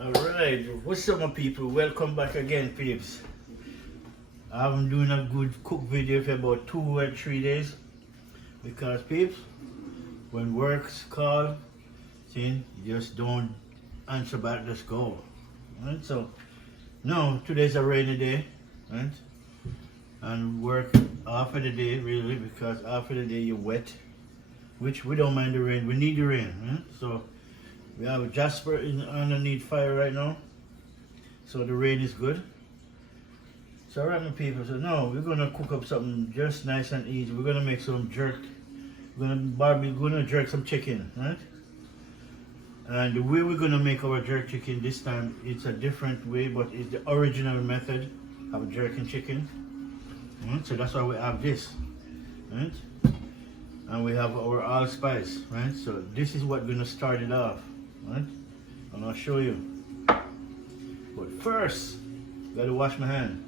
Alright, what's up my people? Welcome back again, peeps. I've been doing a good cook video for about 2 or 3 days because peeps, when work's called, see, you just don't answer back, just go. Right? So now today's a rainy day, right? And work after the day really, because after the day you're wet, which we don't mind the rain, we need the rain, right? So we have Jasper underneath fire right now, so the rain is good. So alright my people, so now we're gonna cook up something just nice and easy. We're gonna make some jerk. We're gonna jerk some chicken, right? And the way we're gonna make our jerk chicken this time, it's a different way, but it's the original method of jerking chicken. Right? So that's why we have this, right? And we have our allspice, right? So this is what's gonna start it off, right? And I'll show you. But first, gotta wash my hand.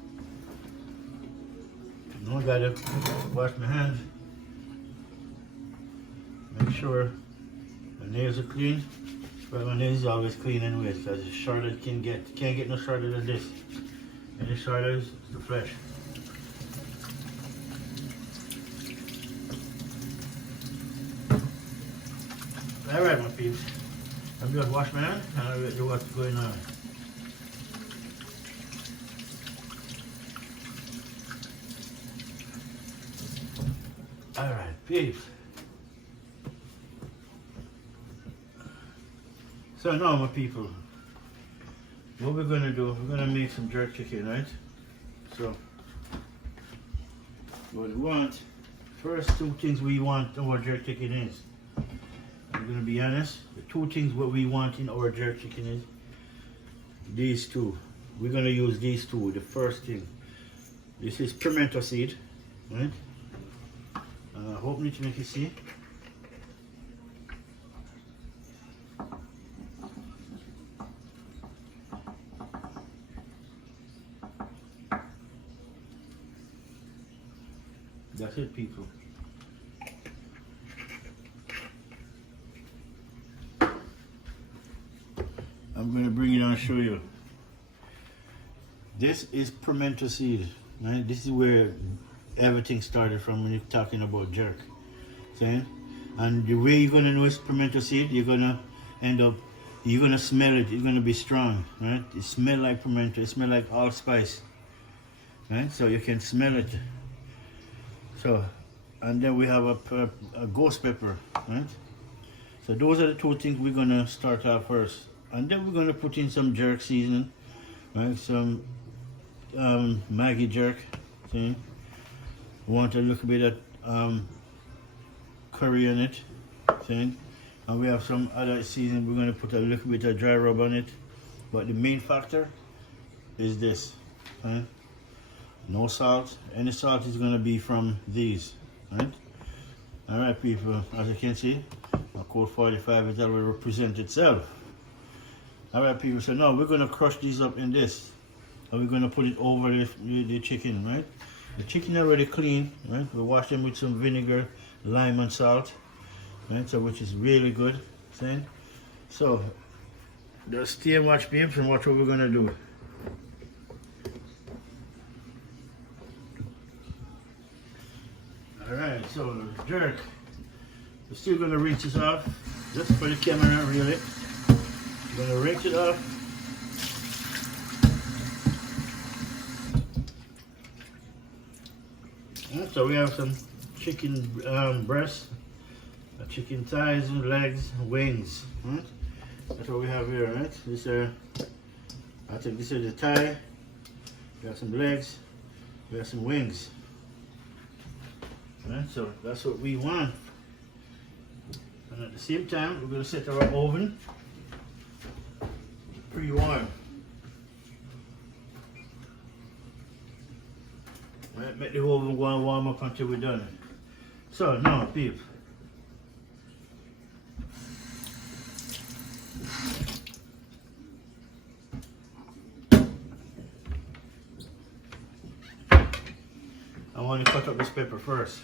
You know, gotta wash my hands. Make sure my nails are clean. Well, my nails are always clean anyway, because Charlotte can't get no shorter than this. Any shorter is the flesh. Alright my peeps, I'm just wash my hands and I'll let you what's going on. Alright peeps. So now my people, what we're gonna do, we're gonna make some jerk chicken, right? So what we want, first two things we want in our jerk chicken is, I'm gonna be honest, the two things what we want in our jerk chicken is these two. We're gonna use these two. The first thing, this is pimento seed, right? I hope you can make you see. That's it, people. I'm going to bring it on and show you. This is pimento seed, right? This is where everything started from when you're talking about jerk. See? And the way you're going to know it's pimento seed, you're going to end up, you're going to smell it, you're going to be strong, right? It smells like pimento, it smells like allspice, right? So you can smell it. So, and then we have a ghost pepper, right? So those are the two things we're going to start off first. And then we're going to put in some jerk seasoning, right? Some Maggi jerk, see? We want a little bit of curry in it, see? And we have some other seasoning. We're going to put a little bit of dry rub on it. But the main factor is this, right? No salt. Any salt is going to be from these, right? Alright people, as you can see, our code 45 is already represent itself. Alright people, so now we're going to crush these up in this. And we're going to put it over the chicken, right? The chicken already clean, right? We wash them with some vinegar, lime and salt, right? So which is really good, see? So, just stay and watch peeps and watch what we're going to do. Alright, so jerk. We're still going to rinse this off, just for the camera really. We're going to rinse it off. So we have some chicken breasts, chicken thighs and legs, wings. Right? That's what we have here, right? This I think this is the thigh. We have some legs. We have some wings. Right? So that's what we want. And at the same time, we're going to set our oven pre-warm. Right, make the oven go and warm up until we're done. So now, peep. I want to cut up this pepper first.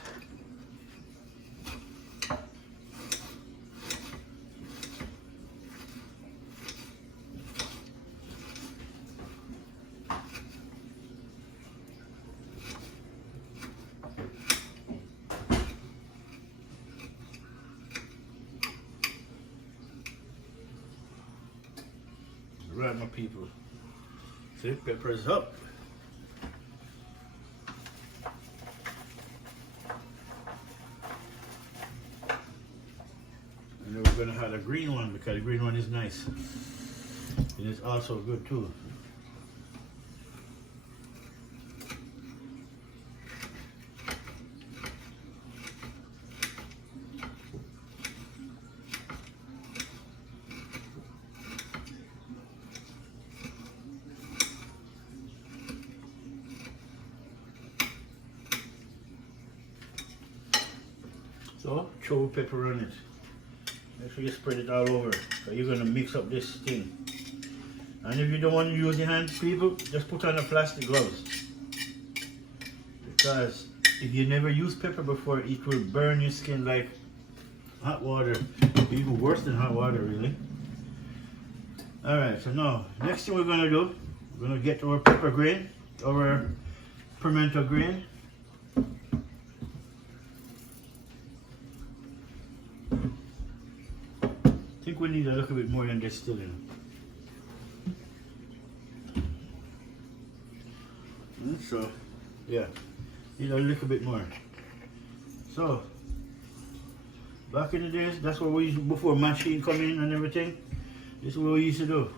Right, my people. See, pepper is up. And then we're gonna have a green one because the green one is nice. And it's also good too. So, throw pepper on it. Make sure you spread it all over. So you're gonna mix up this thing. And if you don't want to use your hands, people, just put on the plastic gloves. Because if you never used pepper before, it will burn your skin like hot water. Even worse than hot water, really. Alright, so now, next thing we're gonna do, we're gonna get our pepper grain, our pimento grain. I think we need a little bit more than this still, you know. So, yeah, need a little bit more. So, back in the days, that's what we used to, before machine come in and everything. This is what we used to do.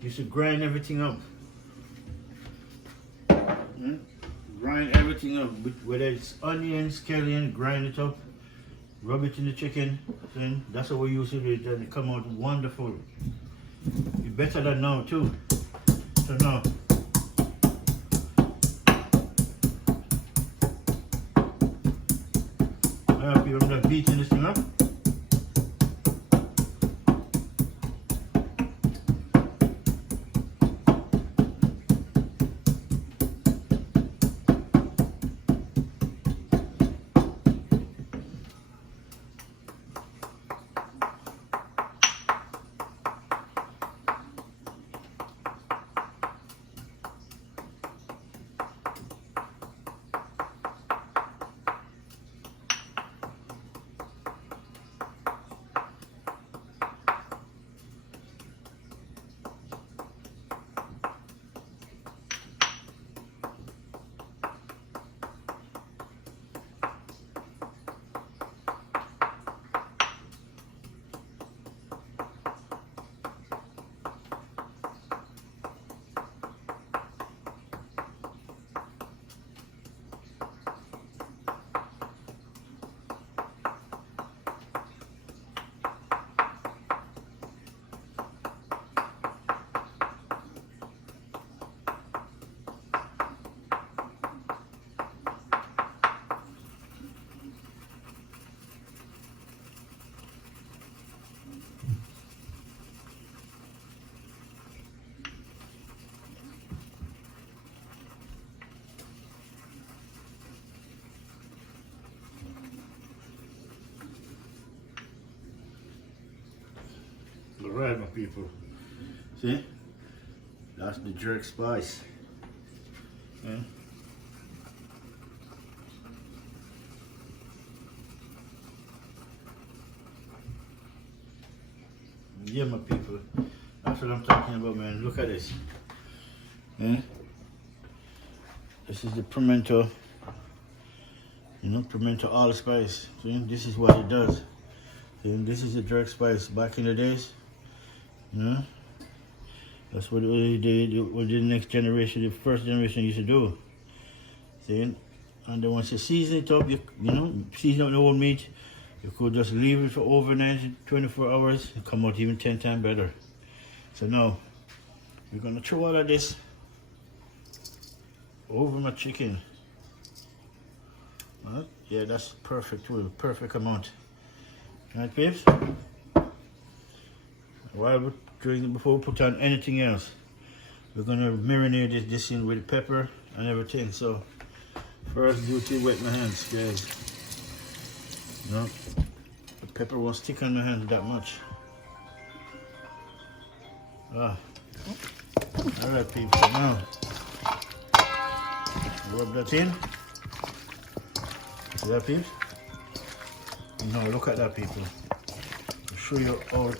We used to grind everything up. Grind everything up, whether it's onion, scallion, grind it up. Rub it in the chicken, then that's what we used to do, and it come out wonderful. It's better than now too. So now, I'm just beating this thing up. Alright, my people. See? That's the jerk spice. Yeah. Yeah, my people. That's what I'm talking about, man. Look at this. Yeah. This is the pimento. You know, pimento allspice. See? This is what it does. See? This is the jerk spice back in the days. You know? That's what the next generation, the first generation used to do. See? And then once you season it up, you know, season up the whole meat, you could just leave it for overnight, 24 hours, and come out even 10 times better. So now, we're gonna throw all of this over my chicken. Right? Yeah, that's perfect too, perfect amount. Right, babes? While we're doing it, before we put on anything else, we're gonna marinate this in with pepper and everything. So first duty, wet my hands, guys. No, the pepper won't stick on my hands that much. Ah, all right, people. So now rub that in. See that, peeps? Now look at that, people. I'll show you how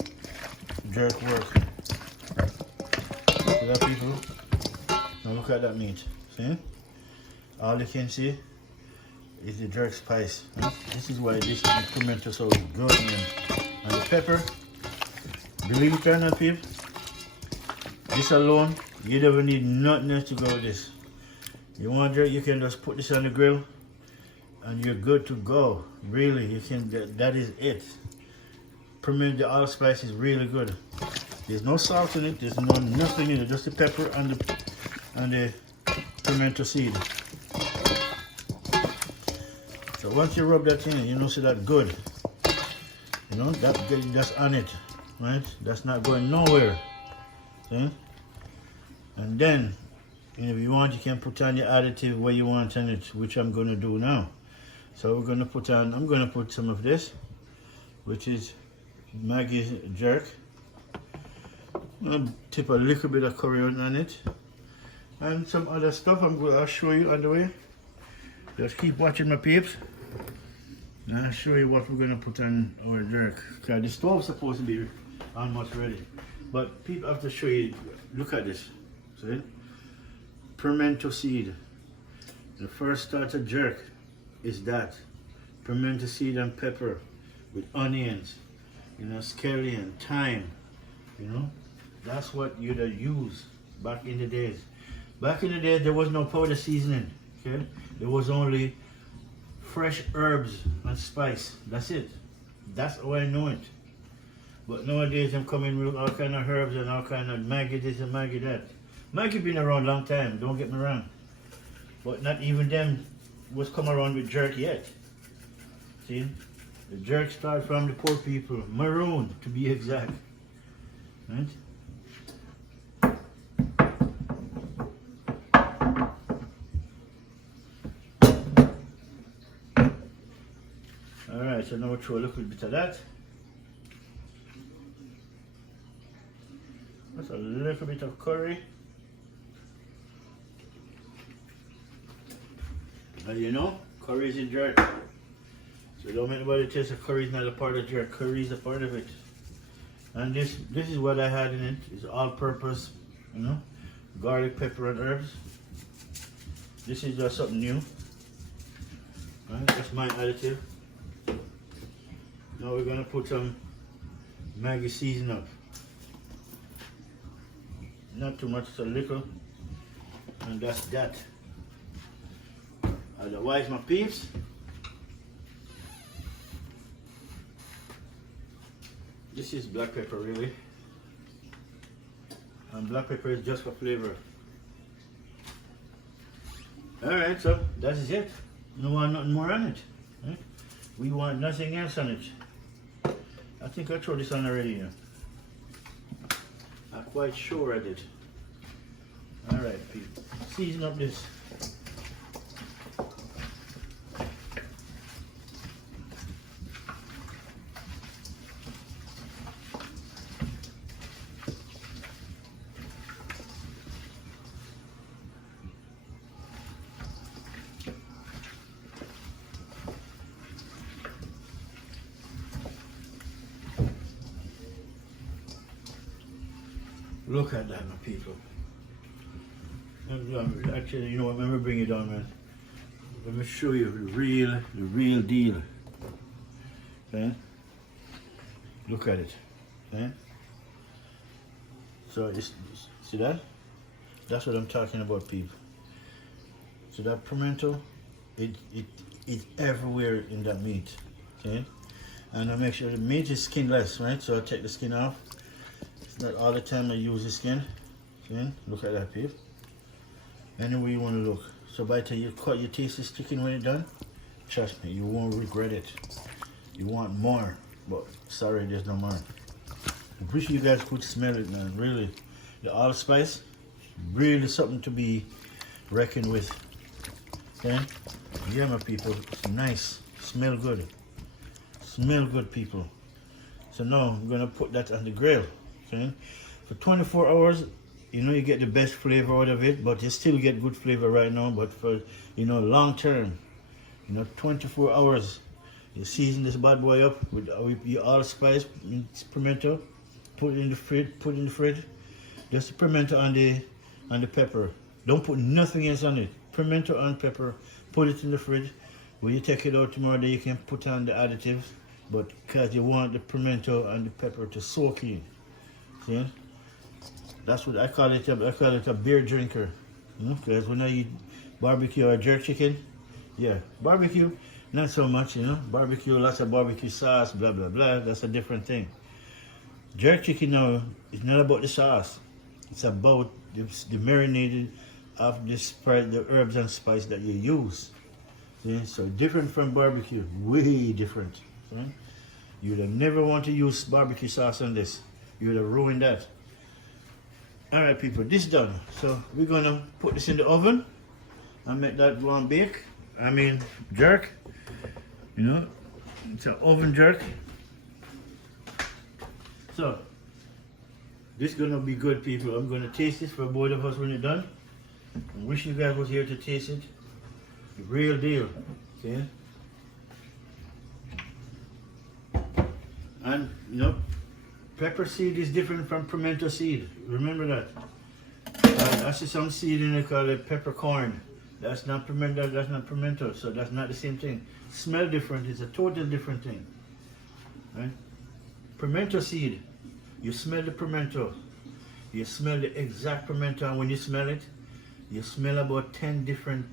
jerk works. See that, people? Now look at that meat. See? All you can see is the jerk spice. Right? This is why this pimento is so good, man. And the pepper, believe it or not, people, this alone, you never need nothing else to go with this. You want jerk, you can just put this on the grill and you're good to go. Really, you can, that is it. Pimento, the allspice is really good. There's no salt in it, there's nothing in it, just the pepper and the pimento seed. So once you rub that in, you know, see that good. You know, that's on it, right? That's not going nowhere. See? And then, if you want, you can put on your additive where you want on it, which I'm going to do now. So we're going to put on, I'm going to put some of this, which is Maggie's jerk. I'm going to tip a little bit of coriander on it. And some other stuff I'll show you on the way. Just keep watching my peeps. And I'll show you what we're going to put on our jerk. Because the stove's supposed to be almost ready. But people have to show you, look at this. See? Pimento seed. The first starter jerk is that. Pimento seed and pepper with onions, you know, scallion, thyme, you know. That's what you'd use back in the days. Back in the days, there was no powder seasoning, okay? There was only fresh herbs and spice. That's it. That's how I know it. But nowadays, I'm coming with all kind of herbs and all kind of Maggie this and Maggie that. Maggie been around a long time, don't get me wrong. But not even them was come around with jerk yet. See? The jerk started from the poor people, maroon to be exact. Right? Alright, so now we'll throw a little bit of that. That's a little bit of curry. And you know, curry is in jerk. So don't make anybody taste that curry is not a part of jerk. Curry is a part of it. And this is what I had in it. It's all-purpose, you know, garlic, pepper, and herbs. This is just something new. Right, that's my additive. Now we're gonna put some Maggi season up. Not too much, just a little. And that's that. Otherwise, my peeps, this is black pepper really. And black pepper is just for flavor. Alright, so that is it. No want nothing more on it. Right? We want nothing else on it. I think I threw this on already now. I'm quite sure I did. Alright, people. Season up this. Look at that, my people. Actually, you know what? Let me bring it on, man. Let me show you the real deal. Okay? Look at it. Okay? So, see that? That's what I'm talking about, people. So that pimento, it's everywhere in that meat. Okay? And I make sure the meat is skinless, right? So I take the skin off. Not all the time I use the skin. See? Look at that, people. Anyway you want to look. So by the time you cut your taste this chicken when it's done, trust me, you won't regret it. You want more, but sorry, there's no more. I wish you guys could smell it, man. Really, the allspice, really something to be reckoned with. Okay? Yeah, my people, it's nice. Smell good. Smell good, people. So now I'm gonna put that on the grill. Okay? For 24 hours, you know, you get the best flavor out of it, but you still get good flavor right now. But for, you know, long term, you know, 24 hours, you season this bad boy up with your allspice, pimento, put it in the fridge, Just the pimento and the pepper. Don't put nothing else on it. Pimento and pepper. Put it in the fridge. When you take it out tomorrow, then you can put on the additives. But because you want the pimento and the pepper to soak in. See? That's what I call it. I call it a beer drinker. Because when I eat barbecue or jerk chicken, yeah, barbecue, not so much, Barbecue, lots of barbecue sauce, blah, blah, blah. That's a different thing. Jerk chicken now is not about the sauce. It's about the marinated of the herbs and spice that you use. See? So different from barbecue, way different. Right? You would never want to use barbecue sauce on this. You would have ruined that. All right, people, this is done. So we're gonna put this in the oven and make that go and bake. I mean, jerk. It's an oven jerk. So this is gonna be good, people. I'm gonna taste this for both of us when it's done. I wish you guys was here to taste it. The real deal. Okay. And pepper seed is different from pimento seed. Remember that. I see some seed in it called peppercorn. That's not pimento. That's not pimento. So that's not the same thing. Smell different. It's a total different thing. Right? Pimento seed. You smell the pimento. You smell the exact pimento, and when you smell it, you smell about 10 different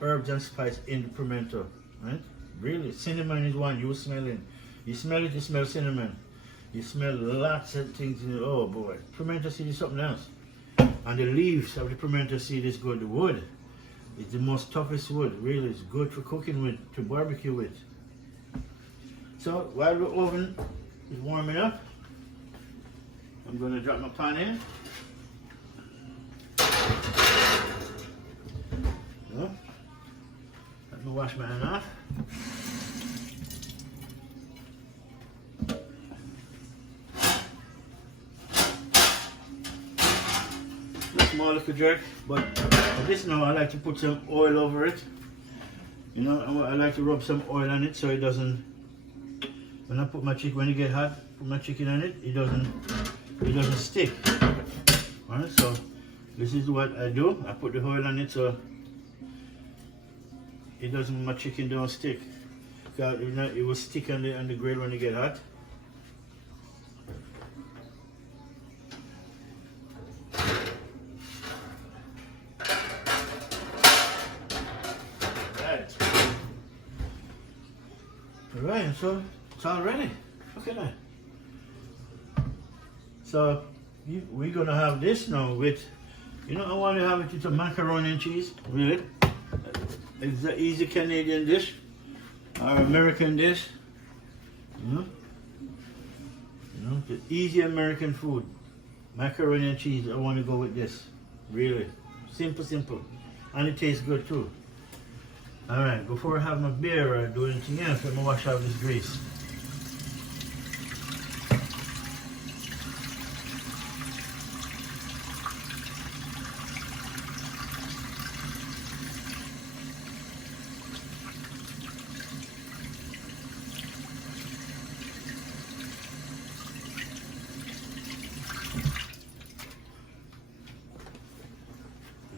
herbs and spice in the pimento. Right? Really, cinnamon is one you smelling. You smell it, you smell cinnamon. You smell lots of things in it. Oh boy, pimento seed is something else. And the leaves of the pimento seed is good. The wood is the most toughest wood. Really, it's good for cooking with, to barbecue with. So while the oven is warming up, I'm going to drop my pan in. So, let me wash my hand off. Small little jerk, but for this now I like to put some oil over it. I like to rub some oil on it so it doesn't. When I put my chicken, when it get hot, put my chicken on it, it doesn't stick. Alright, so this is what I do. I put the oil on it so it doesn't. My chicken don't stick. Because it will stick on the grill when it get hot. Alright, so it's all ready. Look at that. So we're gonna have this now with, I want to have it with a macaroni and cheese. Really, it's an easy Canadian dish or American dish. The easy American food, macaroni and cheese. I want to go with this. Really, simple, and it tastes good too. Alright, before I have my beer or do anything else, let me wash out this grease.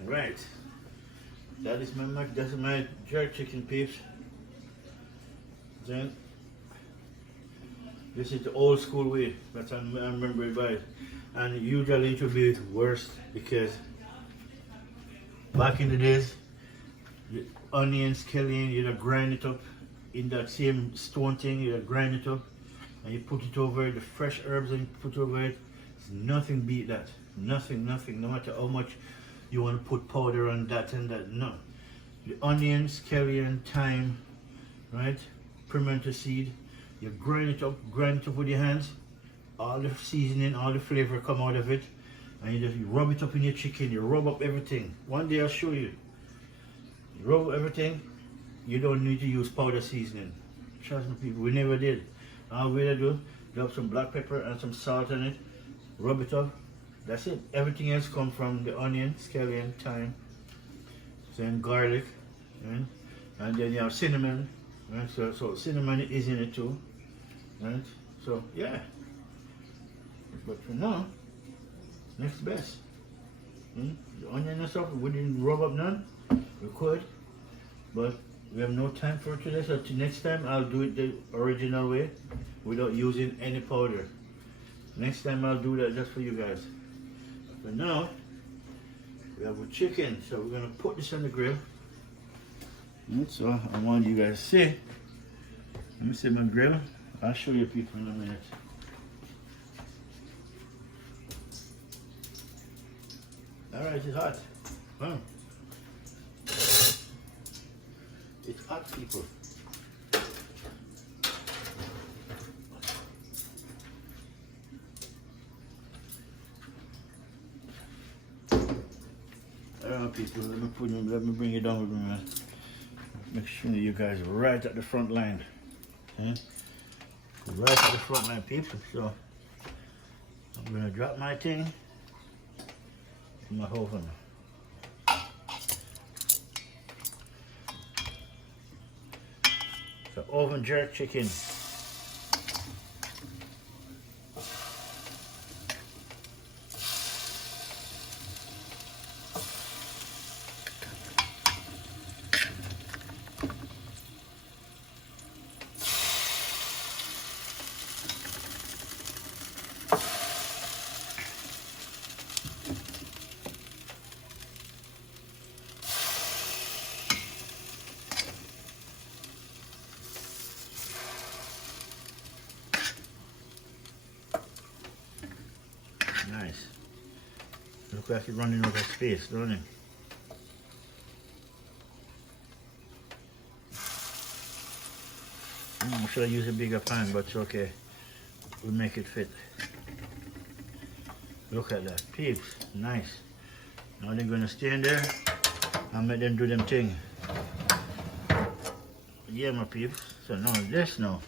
Alright. That's my jerk chicken, peeps. Then this is the old school way that I remember it by, and usually it will be worse because back in the days, the onions, scallion, you'd grind it up in that same stone thing. You'd grind it up and you put it over the fresh herbs and you put over it. Nothing beat that. Nothing. No matter how much you want to put powder on that and that, no. The onions, scallion, thyme, right? Pimento seed. You grind it up with your hands. All the seasoning, all the flavor come out of it. And you rub it up in your chicken. You rub up everything. One day I'll show you. You rub up everything. You don't need to use powder seasoning. Trust me, people, we never did. All we do, drop some black pepper and some salt on it. Rub it up. That's it. Everything else comes from the onion, scallion, thyme, then garlic, right? And then you have cinnamon, right? So cinnamon is in it too, right? So yeah. But for now, Next best. The onion and stuff, we didn't rub up none. We could, but we have no time for it today. So next time I'll do it the original way, without using any powder. Next time I'll do that just for you guys. But now we have a chicken, so we're gonna put this on the grill. So I want you guys to see. Let me see my grill. I'll show you people in a minute. Alright, it's hot. Wow. It's hot, people. Alright, people, let me bring it down with me, man. Make sure you guys are right at the front line. Okay? Right at the front line, people. So I'm gonna drop my thing in my oven. So oven jerk chicken. Nice. Look like it's running out of space, don't it? Should I use a bigger pan, but it's okay. We'll make it fit. Look at that, peeps, nice. Now they're gonna stay in there and make them do them thing. Yeah, my peeps. So now this now.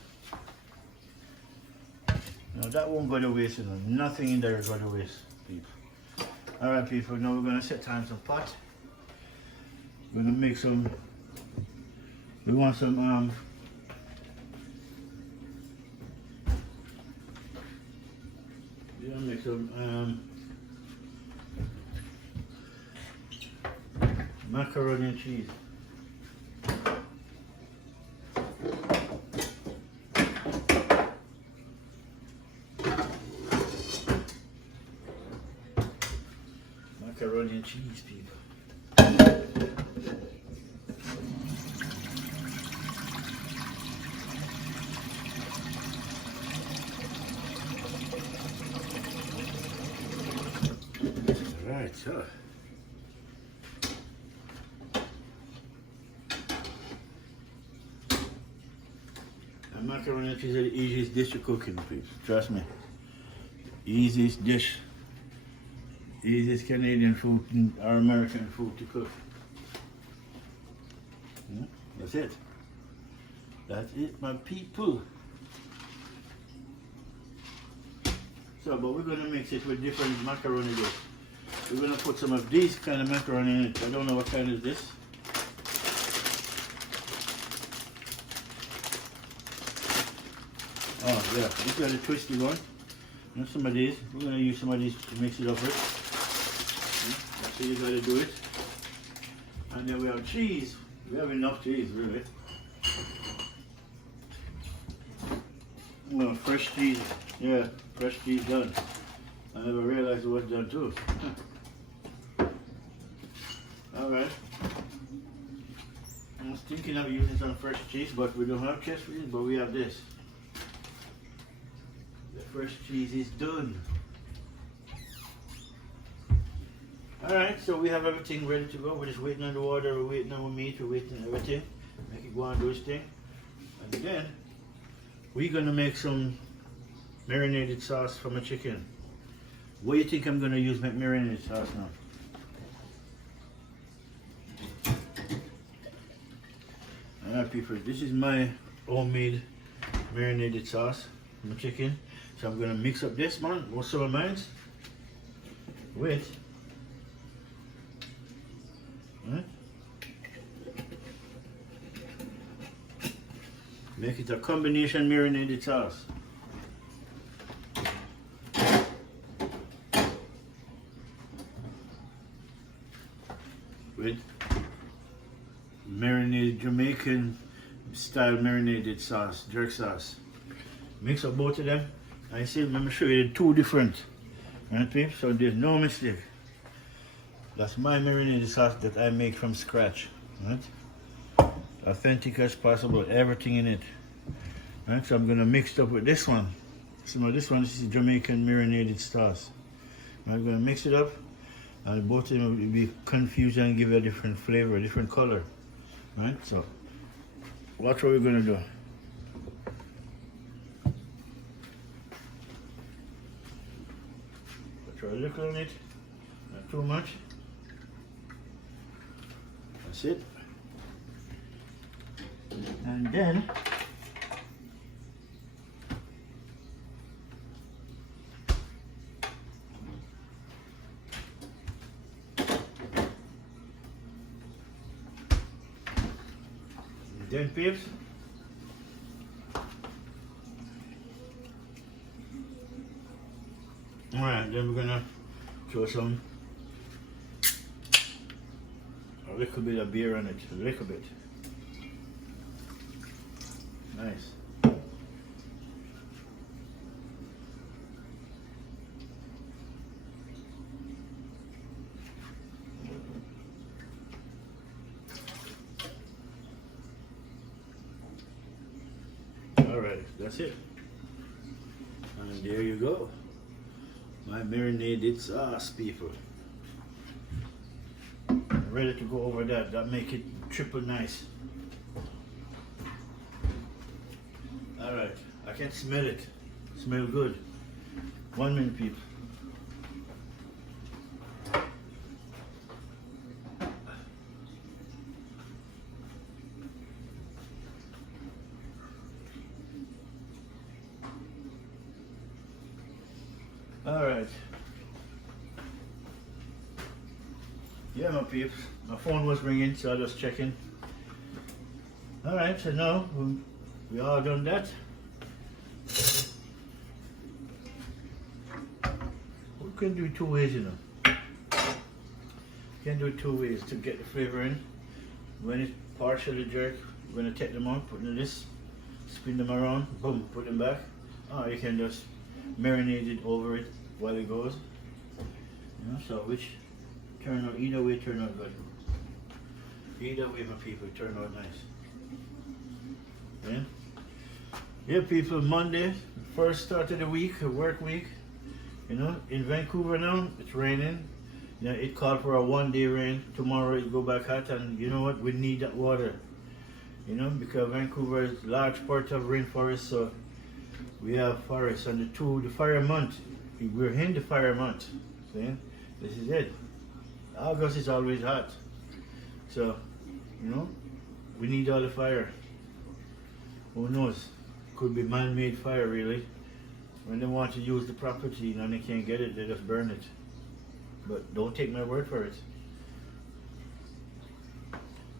Now that won't go to waste, you know. Nothing in there is going to waste, people. Alright, people, now we're going to set time some pot. We're going to make some, we want some, we're going to make some, macaroni and cheese. Macaroni and cheese, people. Alright, so. And macaroni and cheese are the easiest dish to cook in, people. Trust me. Easiest dish. Easiest Canadian food or American food to cook. That's it. That's it, my people. So, but we're going to mix it with different macaroni dish. We're going to put some of these kind of macaroni in it. I don't know what kind is this. Oh, yeah. These are the twisty one. And some of these. We're going to use some of these to mix it up with. That's how you got to do it. And then we have cheese. We have enough cheese, really. Well, fresh cheese. Yeah, fresh cheese done. I never realized it was done too. Alright. I was thinking of using some fresh cheese, but we don't have fresh cheese, but we have this. The fresh cheese is done. Alright, so we have everything ready to go. We're just waiting on the water, we're waiting on the meat, we're waiting on everything. Make it go and do its thing. And then, we're gonna make some marinated sauce for my chicken. What do you think I'm gonna use my marinated sauce now? Alright, people, this is my homemade marinated sauce for my chicken. So I'm gonna mix up this one, also of mine, with make it a combination marinated sauce. with marinated Jamaican style marinated sauce, jerk sauce. Mix up both of them. I see, let me show you the two different. Right, peeps? So there's no mistake. That's my marinated sauce that I make from scratch. Right? Authentic as possible, everything in it. Right? So I'm gonna mix it up with this one. So now this one is Jamaican marinated sauce. I'm gonna mix it up, and both of them will be confused and give you a different flavor, a different color. Right? So watch what we're gonna do. Put a little on it, not too much. That's it. And then peeps, alright, then we're gonna throw some, a little bit of beer on it, a little bit. Nice. Alright, that's it. And there you go. My marinated sauce, people. I'm ready to go over that. That make it triple nice. Alright, I can smell it. Smell good. 1 minute, people. Alright. Yeah, my peeps. My phone was ringing, so I was checking. Alright, so now we all done that. We can do it two ways, you know. You can do it two ways to get the flavor in. When it's partially jerked, we're gonna take them out, put them in this, spin them around, boom, put them back. Or you can just marinate it over it while it goes. You know, so which turn out, either way turn out good. Either way, my people, turn out nice. Yeah? Yeah, people, Monday, first start of the week, a work week. You know, in Vancouver now, it's raining. You know, it called for a 1-day rain. Tomorrow it go back hot, and you know what? We need that water. You know, because Vancouver is a large part of rainforest, so we have forests. And the fire month, we're in the fire month. See? This is it. August is always hot. So, you know, we need all the fire. Who knows? Could be man-made fire, really. When they want to use the property and they can't get it, they just burn it. But don't take my word for it.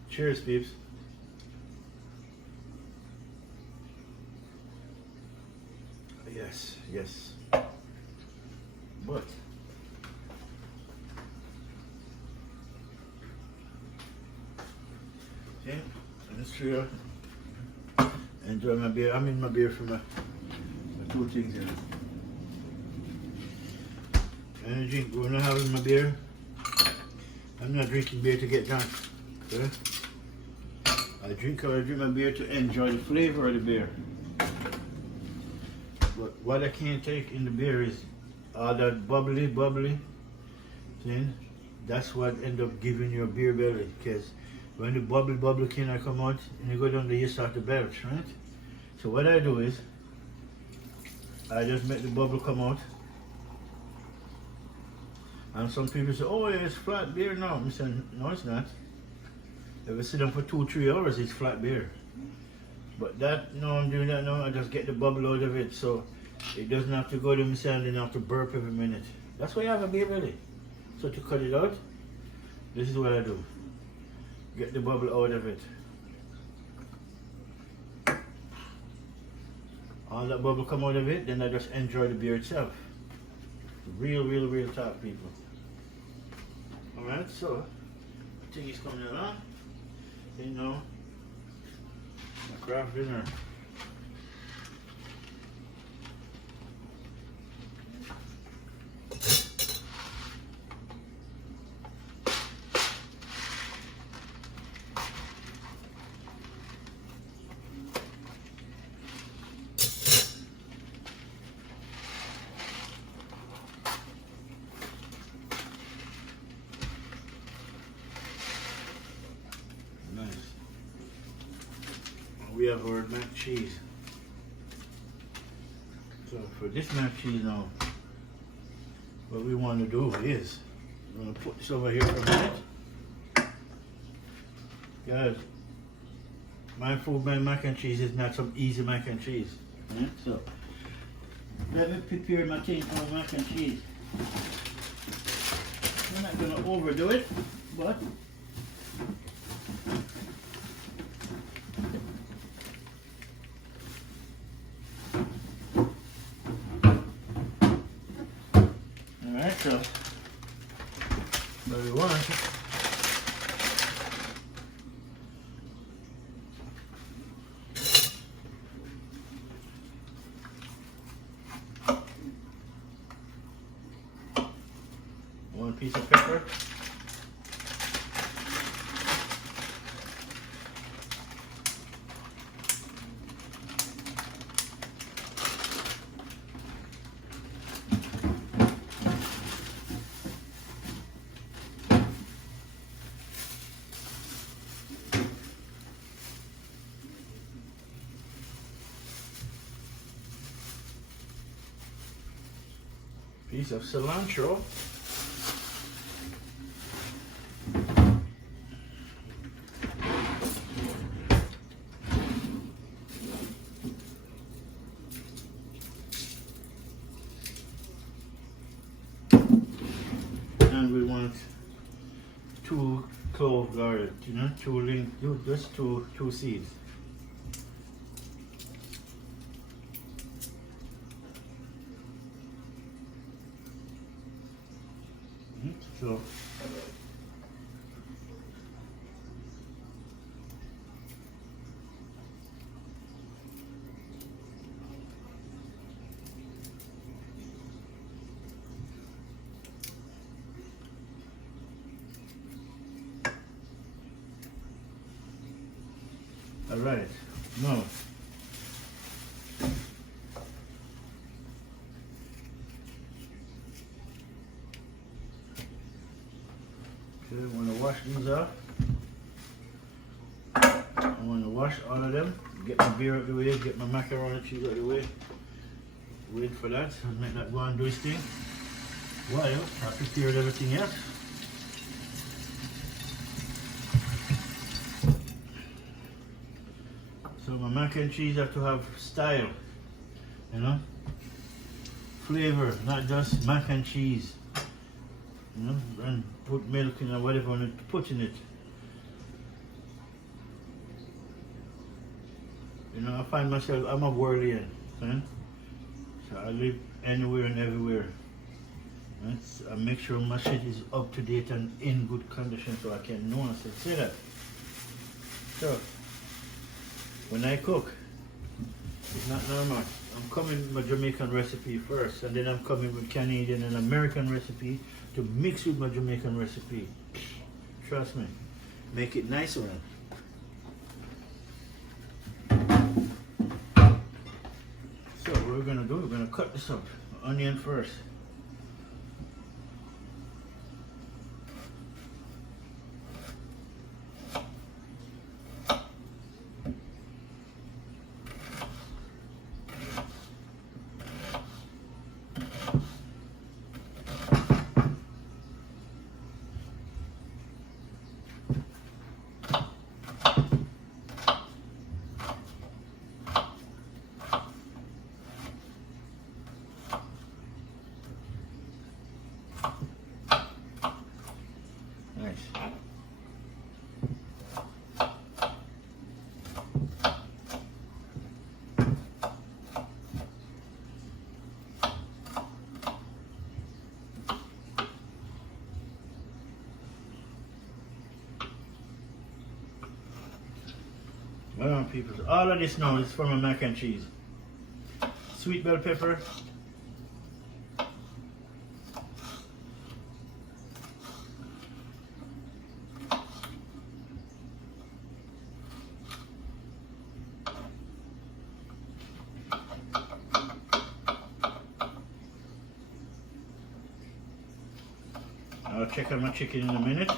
Cheers, peeps. Yes, yes. But okay, let's try. Enjoy my beer. I'm in my beer for my two things here. Energy, when I'm having my beer, I'm not drinking beer to get drunk. Okay? I drink my beer to enjoy the flavor of the beer. But what I can't take in the beer is all that bubbly. See? That's what end up giving you a beer belly. Because when the bubble cannot come out, and you go down there, you start to belch, right? So what I do is, I just make the bubble come out. And some people say, oh, it's flat beer now. I say, no, it's not. If I sit down for 2-3 hours, it's flat beer. But that, no, I'm doing that now. I just get the bubble out of it, so it doesn't have to go to my sand and have to burp every minute. That's why I have a beer belly. So to cut it out, this is what I do. Get the bubble out of it. All that bubble come out of it, then I just enjoy the beer itself. Real talk, people. Alright, so everything is coming along. You know, a craft dinner. We have our mac and cheese. So for this mac and cheese now, what we want to do is, we're going to put this over here for a minute. Guys, my food, my mac and cheese is not some easy mac and cheese. Right? So, let me prepare my thing for mac and cheese. We're not going to overdo it, but so, what we want, one piece of pepper, piece of cilantro, and we want 2 cloves garlic, you know, just two seeds. So, all right, no. Okay, I want to wash these off. I want to wash all of them, get my beer out of the way, get my macaroni cheese out of the way. Wait for that, and make that go and do its thing. While I prepared everything else. So my mac and cheese have to have style, you know, flavor, not just mac and cheese. You know, and put milk in or whatever you want to put in it. You know, I find myself, I'm a worldlian, right? So I live anywhere and everywhere. Right? So I make sure my shit is up to date and in good condition so I can know and say that. So, when I cook, it's not normal. I'm coming with my Jamaican recipe first, and then I'm coming with Canadian and American recipe to mix with my Jamaican recipe. Trust me. Make it nice one. So what we're gonna do, we're gonna cut this up. Onion first. people. All of this now is from a mac and cheese. Sweet bell pepper. I'll check on my chicken in a minute.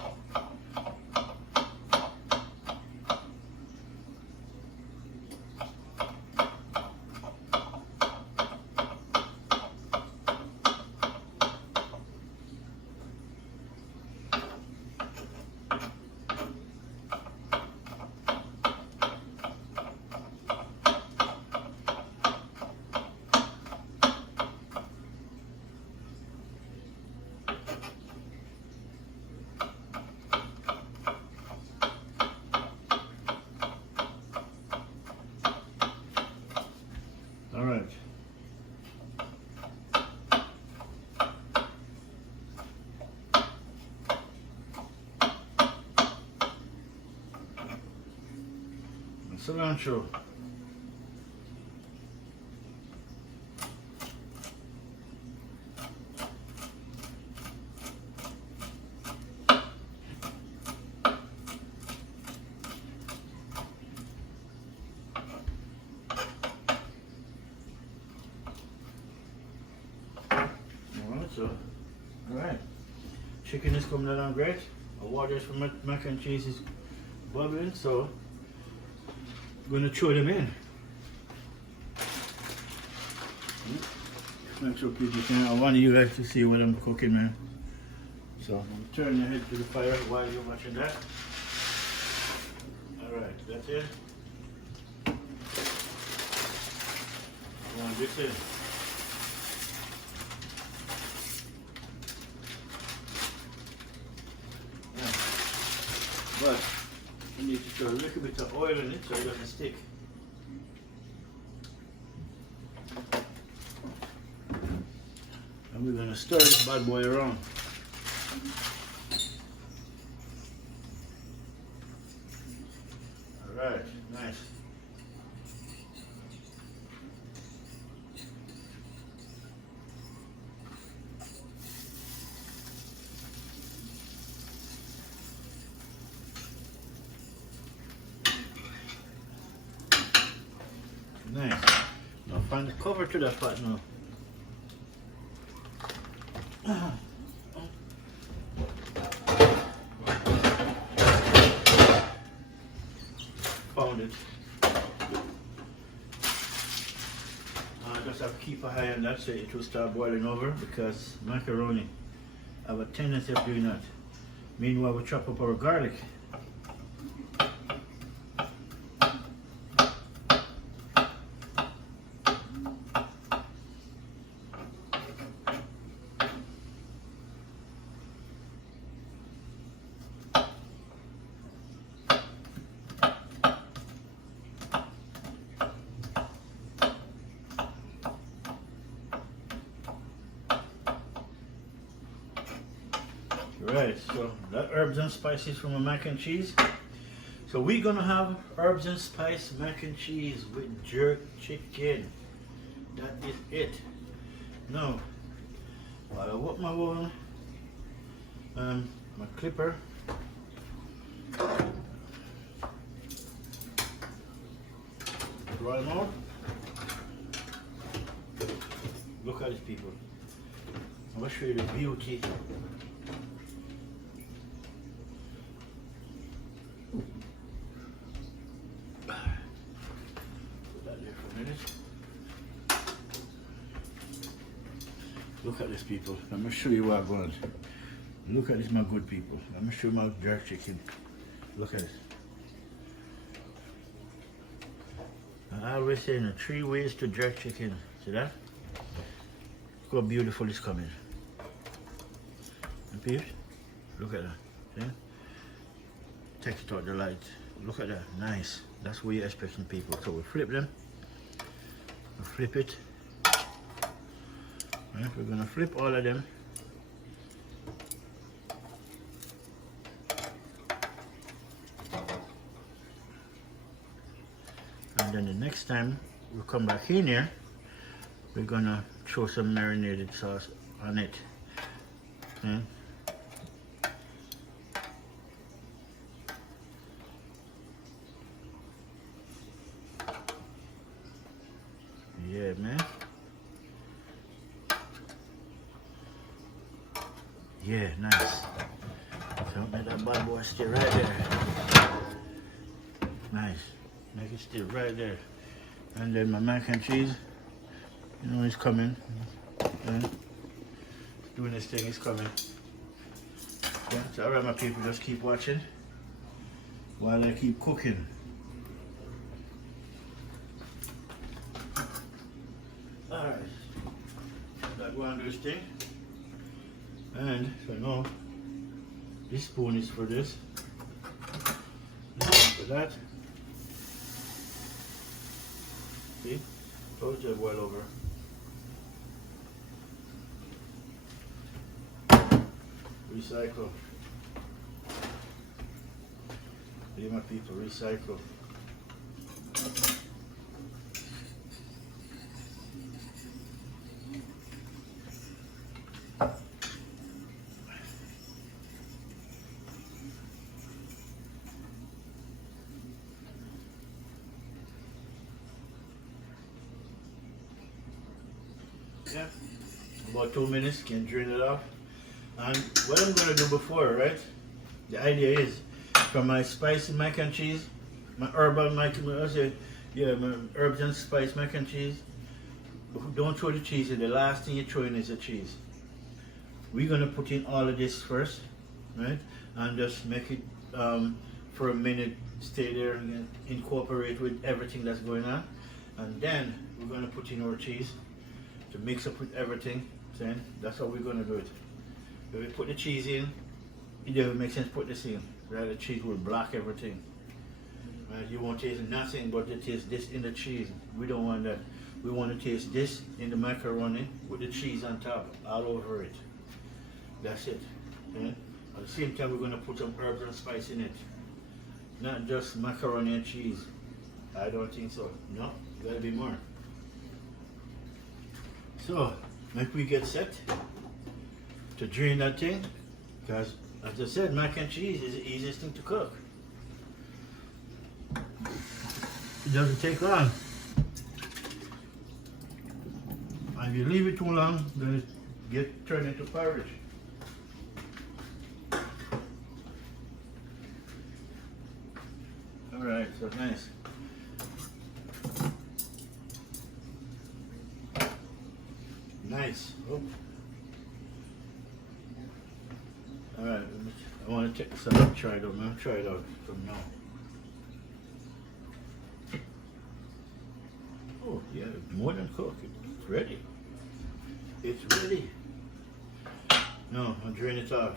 All right. Cilantro. So, alright, chicken is coming along great. The water from mac and cheese is bubbling, so I'm going to throw them in. Make sure people can. I want you guys to see what I'm cooking, man. So I'm turning your head to the fire while you're watching that. Alright, that's it. I want this in. But you need to throw a little bit of oil in it so it doesn't stick. And we're going to stir this bad boy around. Alright, nice. Nice. Now find the cover to that pot now. Found it. Just have to keep a eye on that so it will start boiling over, because macaroni have a tendency of doing that. Meanwhile, we chop up our garlic. Right, so that herbs and spices from a mac and cheese. So we're gonna have herbs and spice mac and cheese with jerk chicken. That is it. Now, while I work my one, my clipper. Draw them out. Look at these people. I'm gonna show you the beauty. Look at this, people. Let me show you what I want. Look at this, my good people. Let me show you my jerk chicken. Look at it. I always say, 3 ways to jerk chicken. See that? Look how beautiful it's coming. And peeps, look at that. See? Take it out the light. Look at that. Nice. That's what you're expecting, people. So we flip them. We flip it. Right, we're gonna flip all of them. And then the next time we come back in here, we're gonna throw some marinated sauce on it. Okay? Yeah, man. Yeah, nice. So make that bad boy stay right there. Nice. Make it stay right there. And then my mac and cheese, you know, it's coming. Yeah. Doing this thing, it's coming. Yeah, so alright, my people, just keep watching while I keep cooking. Alright, that go on this thing. And so now, this spoon is for this. This for that. See? Told you well over. Recycle. See, my people, recycle. Yeah, about 2 minutes, can drain it off. And what I'm gonna do before, right? The idea is, from my spicy mac and cheese, my herbal mac, yeah, my herbs and spice mac and cheese. Don't throw the cheese in. The last thing you throw in is the cheese. We're gonna put in all of this first, right? And just make it for a minute, stay there and incorporate with everything that's going on. And then we're gonna put in our cheese to mix up with everything. Then that's how we're gonna do it. If we put the cheese in, it doesn't make sense to put this in. Right? The cheese will block everything. Right? You won't taste nothing but to taste this in the cheese. We don't want that. We want to taste this in the macaroni with the cheese on top, all over it. That's it. Okay? At the same time, we're gonna put some herbs and spice in it. Not just macaroni and cheese. I don't think so. No, gotta be more. So, like we get set to drain that thing, because as I said, mac and cheese is the easiest thing to cook. It doesn't take long. If you leave it too long, then it turned into porridge. Alright, so nice. Nice. Oh. Alright, I want to take some and try it out. I'm going to try it out from now. Oh, yeah, more than cooked. It's ready. It's ready. No, I'll drain it off.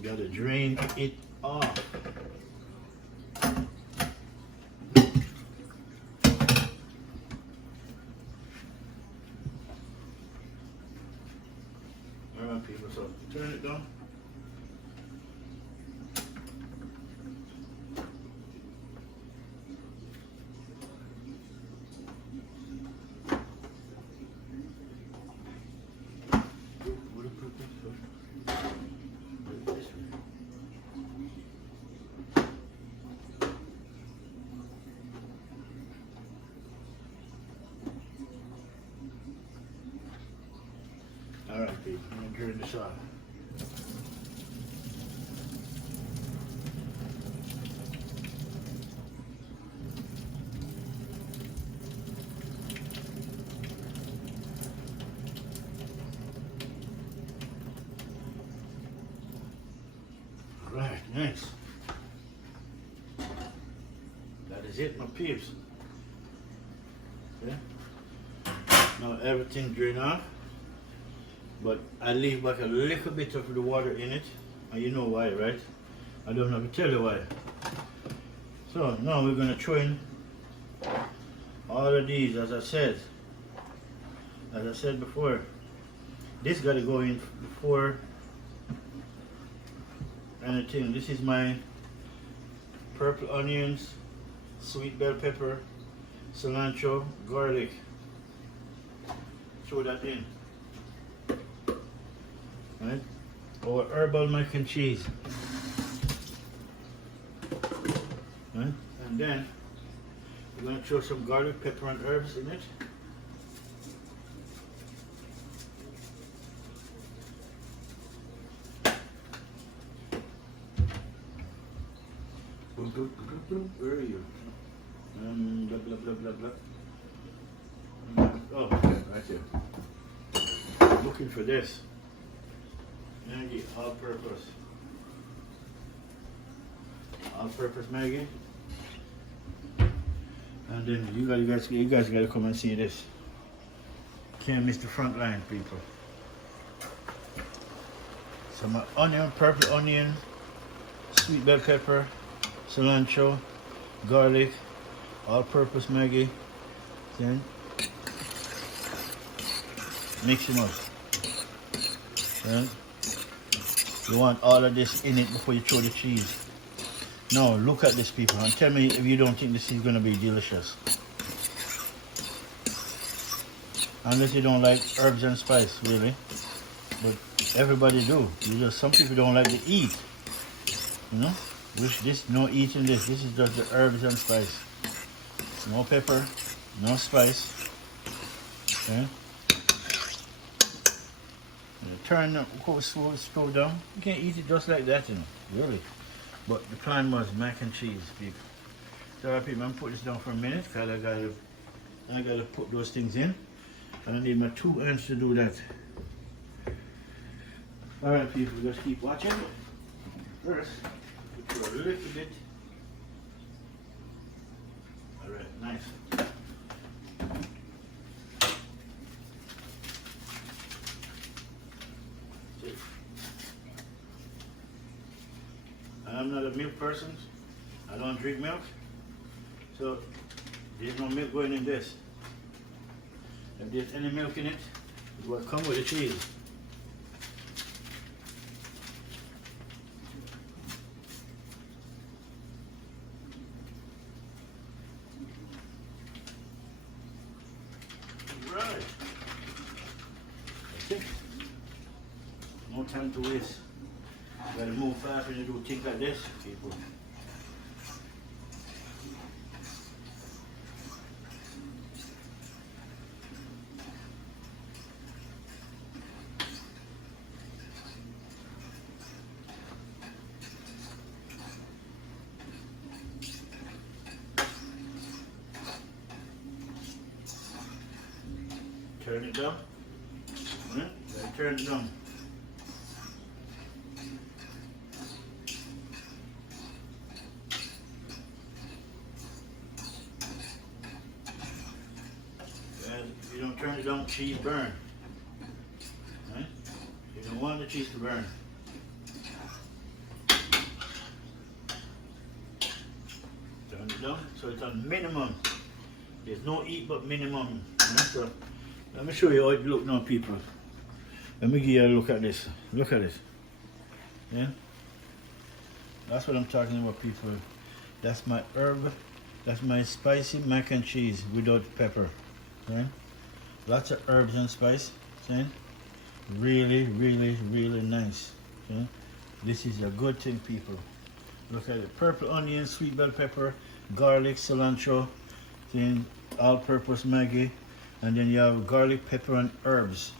Gotta drain it off. Alright, people, so turn it down. Alright, people, I'm going to drain this off. Alright, nice. That is it, my peeps. Okay. Now everything drained off. But I leave back a little bit of the water in it, and you know why, right? I don't have to tell you why. So now we're going to throw in all of these, as I said before. This got to go in before anything. This is my purple onions, sweet bell pepper, cilantro, garlic. Throw that in. Right? Our herbal mac and cheese. Right? And then we're going to throw some garlic, pepper, and herbs in it. Where are you? Blah blah blah blah blah. Oh, right there. Looking for this. Maggie, all-purpose. All-purpose Maggie. And then you guys gotta come and see this. Can't miss the front line, people. Some onion, purple onion, sweet bell pepper, cilantro, garlic, all-purpose Maggi. Then mix them up. Then you want all of this in it before you throw the cheese. Now look at this, people, and tell me if you don't think this is gonna be delicious. Unless you don't like herbs and spice, really. But everybody do. Some people don't like to eat. You know? Which this no eating this. This is just the herbs and spice. No pepper, no spice. Okay? Turn the stove down. You can't eat it just like that, you know. Really. But the plan was mac and cheese, people. So alright, people, I'm put this down for a minute because I gotta put those things in. And I need my 2 hands to do that. Alright, people, just keep watching. First, put a little bit. Alright, nice. I'm not a milk person. I don't drink milk. So there's no milk going in this. If there's any milk in it, it will come with the cheese. Right. That's it. No time to waste. You gotta move fast when you do things like this, people. Turn it down. Turn it down. If you don't turn it down, cheese burn. Right? You don't want the cheese to burn. Turn it down so it's on minimum. There's no heat but minimum. Right? So, let me show you how it looks now, people. Let me give you a look at this. Look at it. Yeah? That's what I'm talking about, people. That's my herb. That's my spicy mac and cheese without pepper. Right? Lots of herbs and spice. See? Really, really, really nice. Okay? This is a good thing, people. Look at it. Purple onion, sweet bell pepper, garlic, cilantro, then all-purpose Maggi, and then you have garlic, pepper, and herbs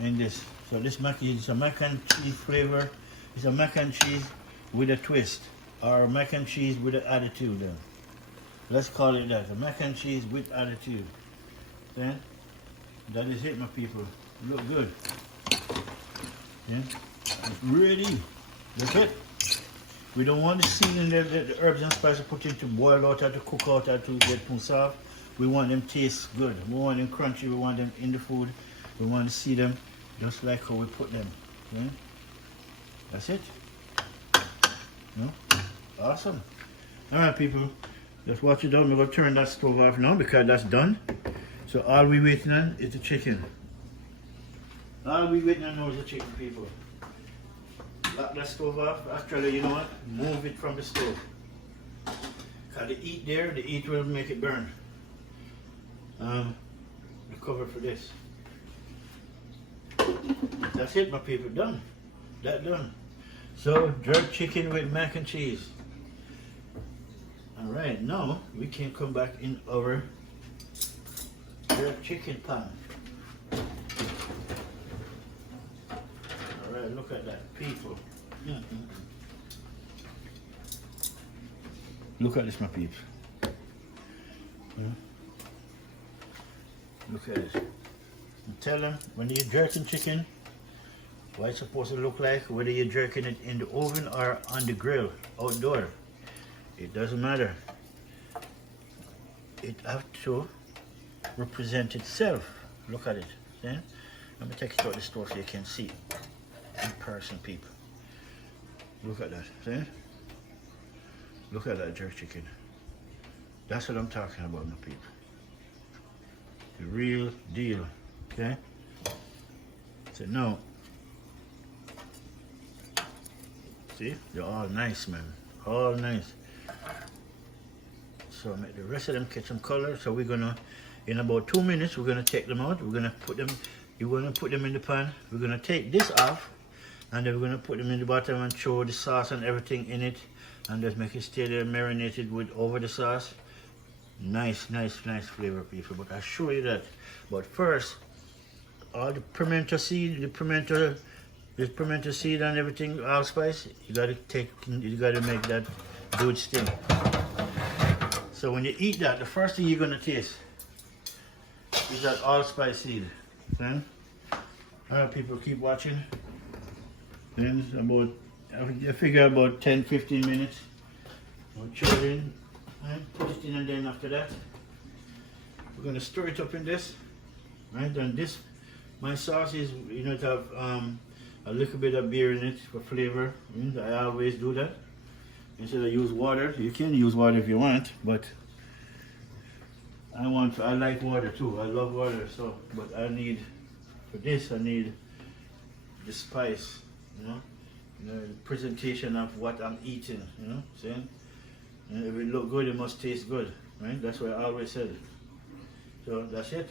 in this. So this mac is a mac and cheese flavor. It's a mac and cheese with a twist, or mac and cheese with an attitude. Then let's call it that. A mac and cheese with attitude. Then that is it, my people. Look good. Yeah, it's ready. That's it. We don't want the seasoning, the herbs and spices put in to boil out or to cook out or to get too soft. We want them taste good. We want them crunchy. We want them in the food. We want to see them just like how we put them. Okay? That's it. No? Awesome. Alright, people. Just watch it down. We're going to turn that stove off now because that's done. So all we're waiting on is the chicken. All we're waiting on now is the chicken, people. Lock that stove off. Actually, you know what? Move it from the stove. Cause the heat there, the heat will make it burn. The cover for this. That's it, my people. Done. That done. So jerk chicken with mac and cheese. All right, now we can come back in our jerk chicken pan. All right, look at that, people. Look at this, my peeps. Look at it. Tell them when you're jerking chicken, what it's supposed to look like, whether you're jerking it in the oven or on the grill, outdoor. It doesn't matter. It has to represent itself. Look at it. See? Let me take it out of the store so you can see in person, people. Look at that. See? Look at that jerk chicken. That's what I'm talking about, my people. The real deal. Okay? So now, see? They're all nice, man. All nice. So make the rest of them catch some color. So we're gonna, in about 2 minutes, we're gonna take them out. We're gonna put them, you're gonna put them in the pan. We're gonna take this off, and then we're gonna put them in the bottom and throw the sauce and everything in it, and just make it stay there marinated with over the sauce. Nice, nice, nice flavor, people. But I'll show you that. But first, all the pimento seed, the pimento seed and everything, allspice, you gotta make that good sting. So when you eat that, the first thing you're gonna taste is that allspice seed. Then, alright, people, keep watching. Then about, I figure about 10-15 minutes. We'll throw it in, and put it in, and then after that, we're gonna stir it up in this. Right, and this, my sauce is, you know, to have a little bit of beer in it for flavor. I always do that. Instead of use water, you can use water if you want, but I like water too. I love water, so, but I need, for this, I need the spice, you know, the presentation of what I'm eating, you know, see? And if it look good, it must taste good, right? That's what I always said. So that's it.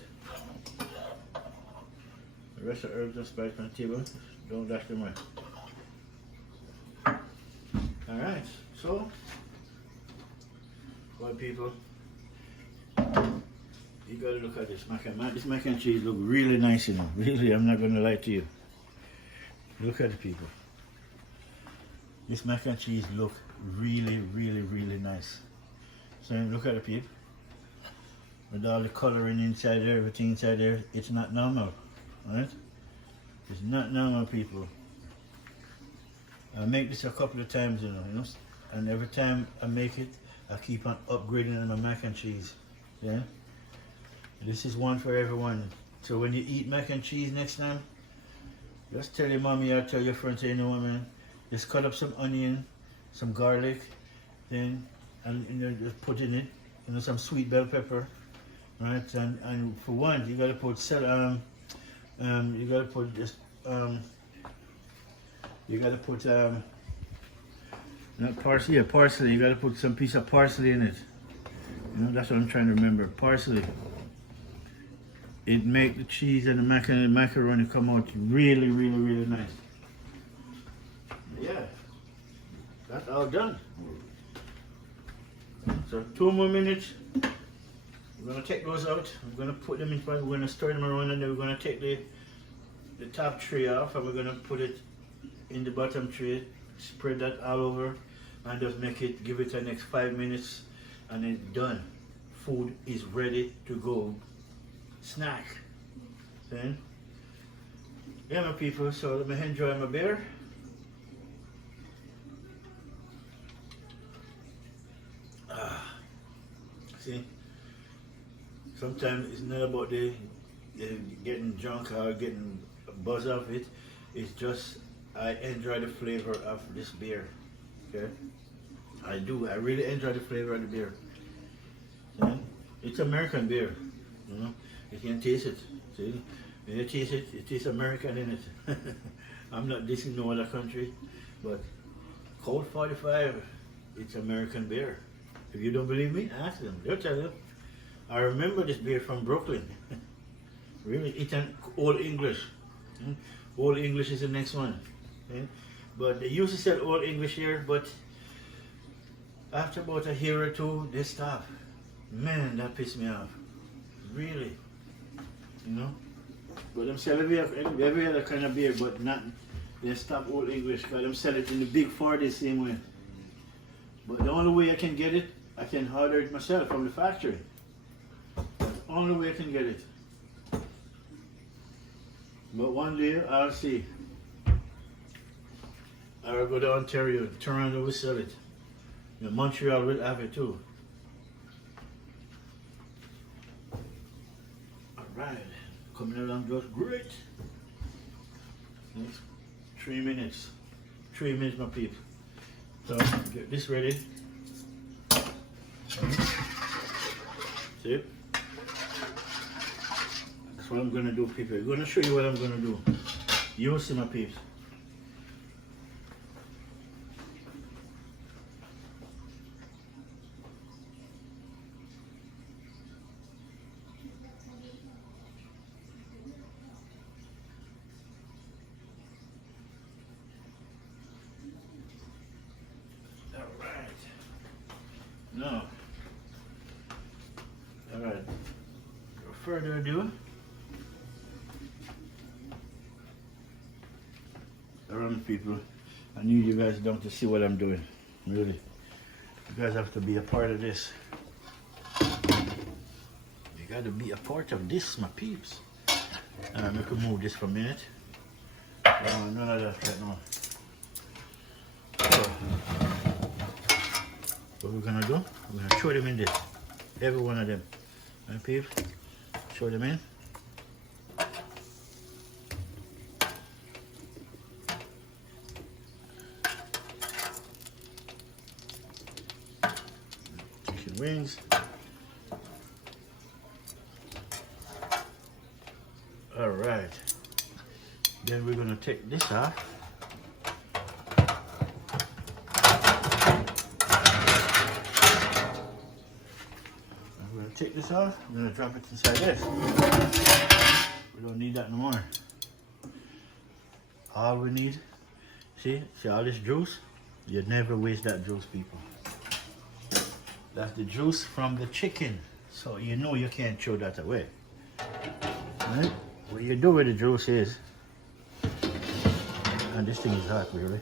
The rest of the herbs and spice on the table, don't dash them away. Alright, so, well, people, you gotta look at this mac and cheese look really nice, you know. Really, I'm not gonna lie to you. Look at the people. This mac and cheese look really, really, really nice. So look at the people. With all the coloring inside there, everything inside there, it's not normal, right? It's not normal, people. I make this a couple of times, you know, and every time I make it, I keep on upgrading my mac and cheese. Yeah. This is one for everyone. So when you eat mac and cheese next time, just tell your mommy or tell your friends, you know what, man, just cut up some onion, some garlic, then and you know, just put in it, you know, some sweet bell pepper, right? And for one, you gotta put not parsley, yeah, parsley. You gotta put some piece of parsley in it. You know, that's what I'm trying to remember. Parsley. It make the cheese and the macaroni come out really, really, really nice. Yeah, that's all done. So 2 more minutes. We're gonna take those out. We're gonna put them in front. We're gonna stir them around, and then we're gonna take the top tray off, and we're gonna put it in the bottom tray. Spread that all over, and just give it the next 5 minutes, and then done. Food is ready to go. Snack. Then, yeah, my people. So let me enjoy my beer. See, sometimes it's not about the getting drunk or getting a buzz off it. It's just I enjoy the flavor of this beer. Okay, I do. I really enjoy the flavor of the beer. Yeah? It's American beer. You know, you can taste it. See, when you taste it, it tastes American in it. I'm not dissing no other country, but Cold 45, it's American beer. If you don't believe me, ask them. They'll tell you. I remember this beer from Brooklyn. Really, it's an Old English. Old English is the next one. But they used to sell Old English here, but after about a year or two, they stopped. Man, that pissed me off. Really. You know? But them sell every other kind of beer, but not, they stop Old English because them sell it in the big 40 same way. But the only way I can get it, I can order it myself from the factory. Only way I can get it. But one day I'll see. I'll go to Ontario, Toronto will sell it. Montreal will have it too. Alright, coming along just great. Next 3 minutes. 3 minutes, my people. So get this ready. See? That's what I'm gonna do, people. I'm gonna show you what I'm gonna do. You'll see, my peeps. No. Alright. Without further ado, alright, people, I need you guys down to see what I'm doing. Really. You guys have to be a part of this. You got to be a part of this, my peeps. Alright, we can move this for a minute. None of that right now. So, what we're gonna do, we're gonna throw them in this. Every one of them. Right, peeps? Throw them in. Chicken wings. Alright. Then we're gonna take this off. Take this off, I'm gonna drop it inside this. We don't need that no more. All we need, see all this juice? You never waste that juice, people. That's the juice from the chicken. So you know you can't throw that away. Right? What you do with the juice is, and this thing is hot really.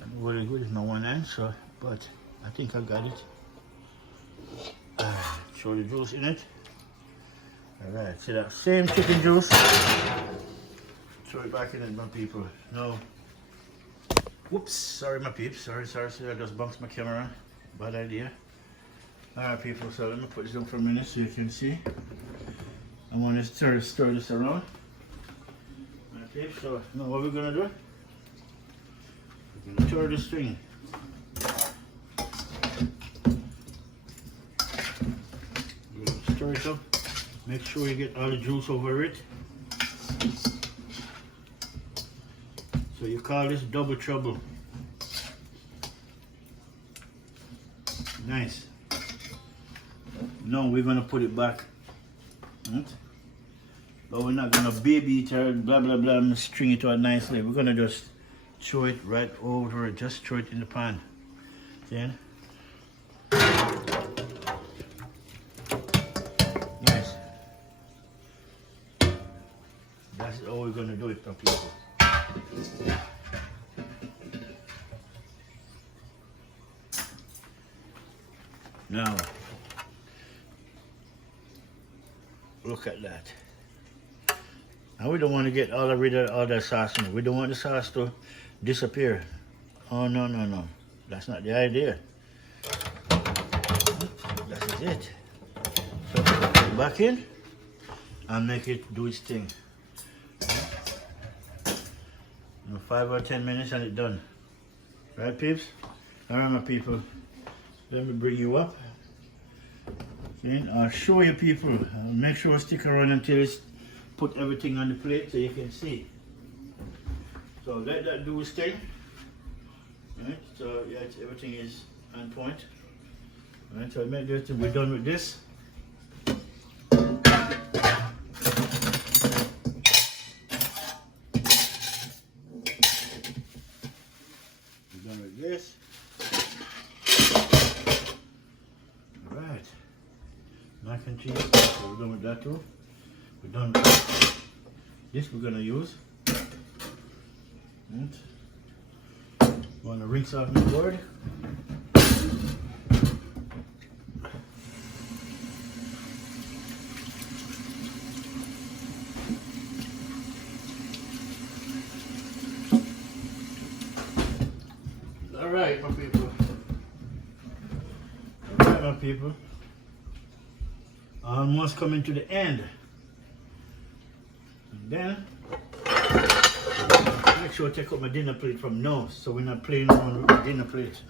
I'm really good with my one hand, so, but I think I got it. Throw the juice in it. Alright, see that same chicken juice. Throw it back in it, my people. No. Whoops, sorry my peeps. Sorry, I just bumped my camera. Bad idea. Alright people, so let me put this down for a minute so you can see. I want to stir this around. My peeps, so now what we're gonna do? We're gonna stir this thing. Stir it up. Make sure you get all the juice over it. So you call this double trouble. Nice. Now we're gonna put it back. Right? But we're not gonna baby it or blah blah blah and string it out nicely. We're gonna just throw it right over it. Just throw it in the pan. See? Nice. That's all we're gonna do it for people. Now, look at that. Now we don't want to get rid of all that sauce in it. We don't want the sauce to disappear. Oh no, no, no. That's not the idea. That is it. So put it back in and make it do its thing. 5 or 10 minutes and it's done. Right, peeps? Alright, my people. Let me bring you up. Okay, I'll show you people. I'll make sure I stick around until it's put everything on the plate so you can see. So let that do its thing. Right, so yeah, everything is on point. Right, so I make this, we're done with this. We're done with this. Alright. Mac and cheese, so we're done with that too. We're done with this we're gonna use. Right. Want to rinse off my board. Alright, my people. Alright, my people. Almost coming to the end. And then make sure I take out my dinner plate from now, so we're not playing around with my dinner plate.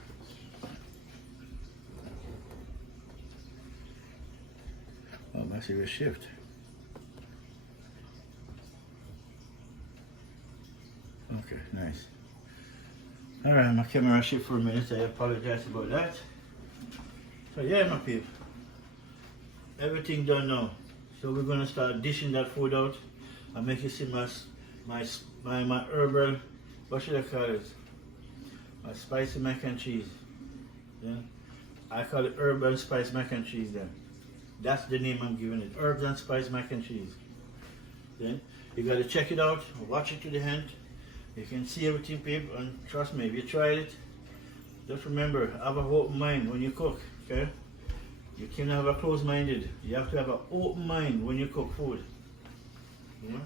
Oh, my serious shift. Okay, nice. Alright, my camera shift for a minute, I apologize about that. So yeah, my people. Everything done now. So we're gonna start dishing that food out and make you see my herbal, what should I call it? My spicy mac and cheese. Yeah, I call it herb and spice mac and cheese. Then that's the name I'm giving it. Herbs and spice mac and cheese. Then you gotta check it out, watch it to the end. You can see everything, people, and trust me, if you try it, just remember, have an open mind when you cook. Okay? You can't have a closed-minded. You have to have an open mind when you cook food. You know?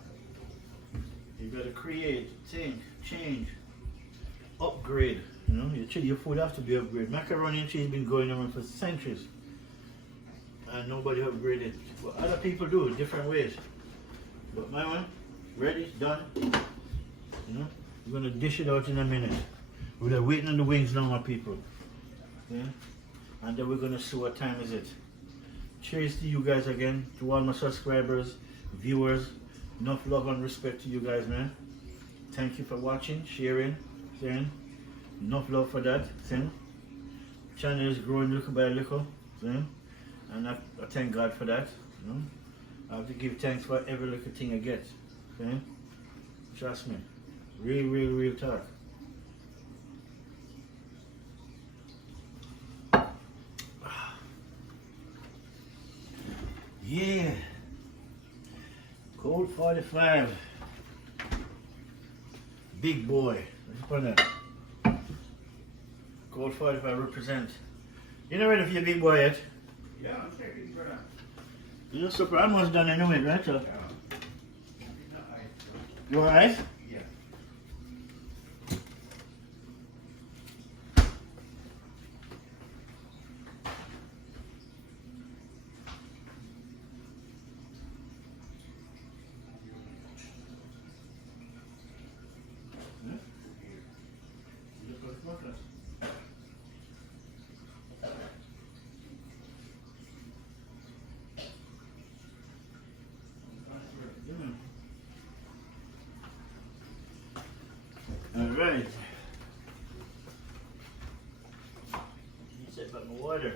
You gotta create, think, change, upgrade. You know, your food has to be upgraded. Macaroni and cheese has been going on for centuries, and nobody upgraded. But other people do it different ways. But my one, ready, done. You know, we're gonna dish it out in a minute. We're waiting on the wings now, my people. Yeah, and then we're gonna see what time is it. Cheers to you guys again, to all my subscribers, viewers. Enough love and respect to you guys, man. Thank you for watching, sharing, saying. Enough love for that, saying. Channel is growing little by little, saying. And I thank God for that. You know? I have to give thanks for every little thing I get. Saying. Trust me. Real talk. Yeah. Cold 45. Big boy. Let's put that. Cold 45 represent. You know ready for your big boy yet? Yeah, I'm checking for that. You know, super almost done anyway, right? So, Yeah. you alright? Yeah. Alright. Set up my water.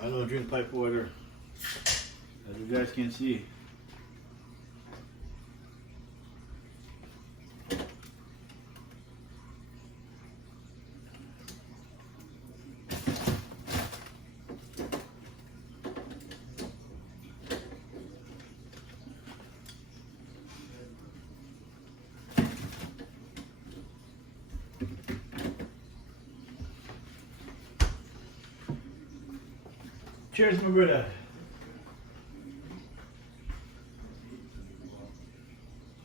I don't drink pipe water, as you guys can see. Cheers, my brother.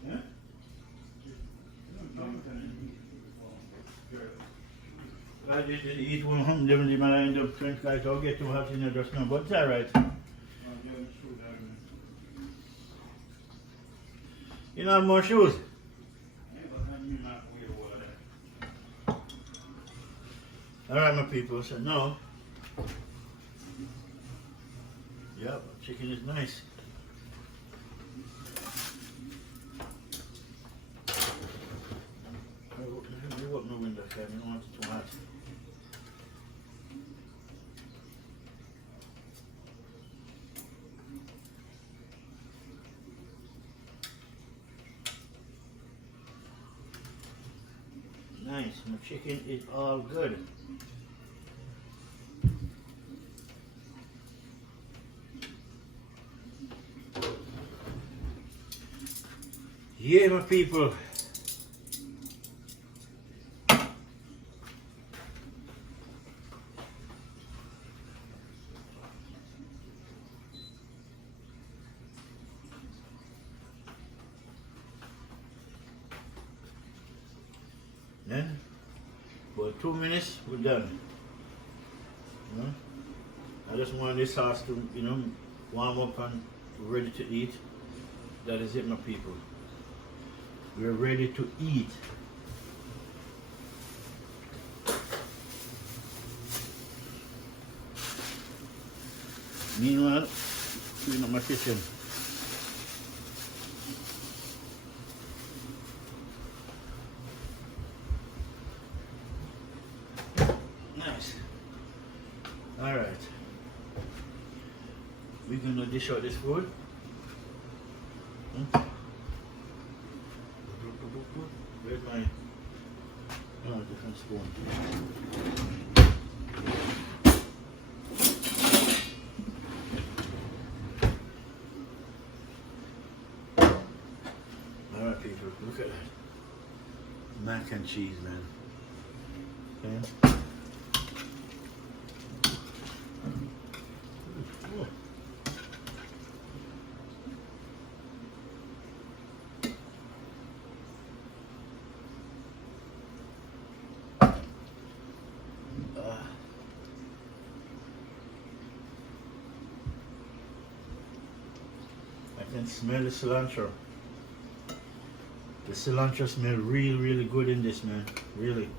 Yeah? I did eat one hundred differently, man. I end up French guys. I'll get too hot in there just now, but it's alright. You don't have more shoes? Alright, my people, so now, yep, chicken is nice. Let me open the window, Kevin. I don't want it too hot. Nice, my chicken is all good. Yeah, my people. Then, for 2 minutes, we're done. You know? I just want this sauce to, you know, warm up and ready to eat. That is it, my people. We're ready to eat. Meanwhile, clean up my kitchen. Nice. Alright. We're gonna dish out this food. Where's my different spoon? Alright people, look at that. Mac and cheese, man. Okay. I can smell the cilantro. The cilantro smells really, really good in this, man. Really.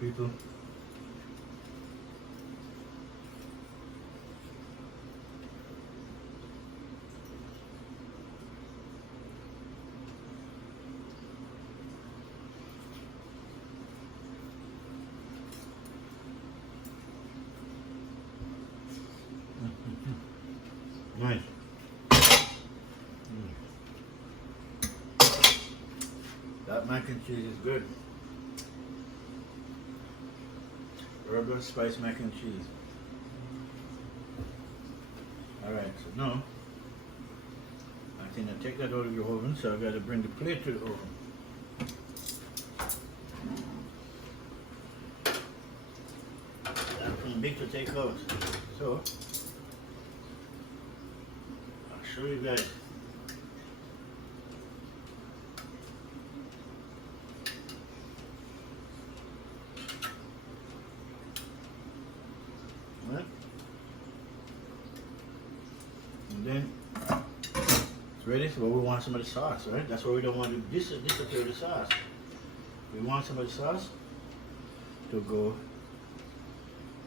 People. Nice. That mac and cheese is good. Herbal spice mac and cheese. Alright, so now I can take that out of your oven, so I've got to bring the plate to the oven. That's big to take out. So I'll show you guys. Right? And then it's ready. So we want some of the sauce, right? That's why we don't want to disappear the sauce. We want some of the sauce to go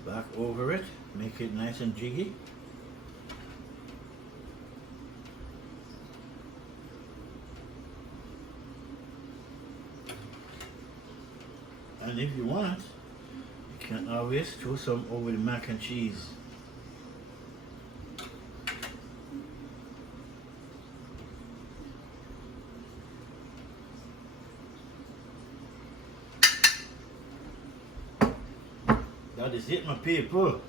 back over it, make it nice and jiggy. And if you want, you can always throw some over the mac and cheese. That is it, my people.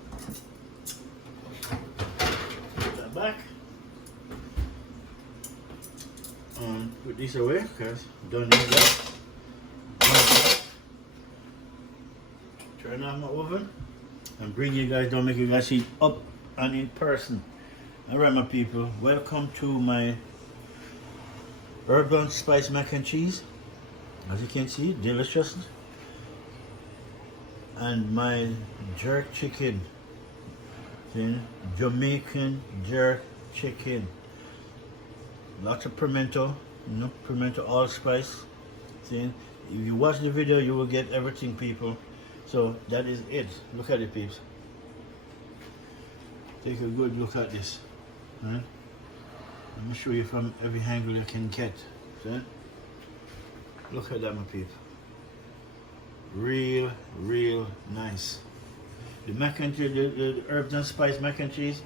Put that back. Put this away because don't need that. Turn on my oven and bring you guys down, make you guys see up and in person. Alright, my people, welcome to my herb and spice mac and cheese. As you can see, delicious. And my jerk chicken. See? Jamaican jerk chicken. Lots of pimento, pimento allspice. See? If you watch the video, you will get everything, people. So that is it. Look at it, peeps. Take a good look at this. Right? Let me show you from every angle you can get. See? Look at that, my people. Real nice. The mac and cheese, the herbs and spice mac and cheese.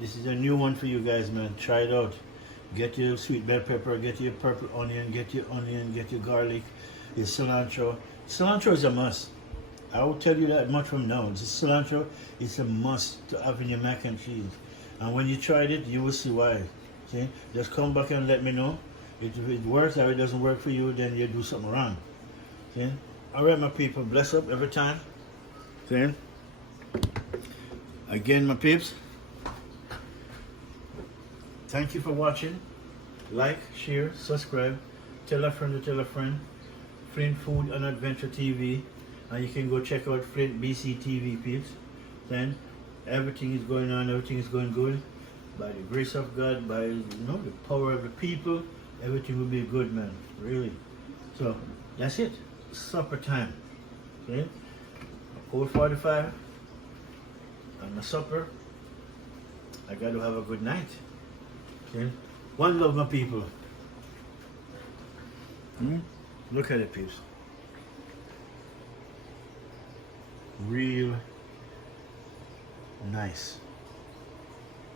This is a new one for you guys, man. Try it out. Get your sweet bell pepper, get your purple onion, get your garlic, your cilantro. Cilantro is a must. I will tell you that much from now. The cilantro is a must to have in your mac and cheese. And when you tried it, you will see why. See? Just come back and let me know. If it works or it doesn't work for you, then you do something wrong. See? Alright, my people, bless up every time. See? Again, my peeps, thank you for watching. Like, share, subscribe, tell a friend to tell a friend. Flint Food and Adventure TV. And you can go check out Flint BC TV, peeps. Then everything is going on, everything is going good. By the grace of God, by the power of the people, everything will be good, man. Really. So that's it. Supper time. Okay? 4:45 and the supper. I got to have a good night. Okay? One love, my people. Look at it, peeps. Real nice.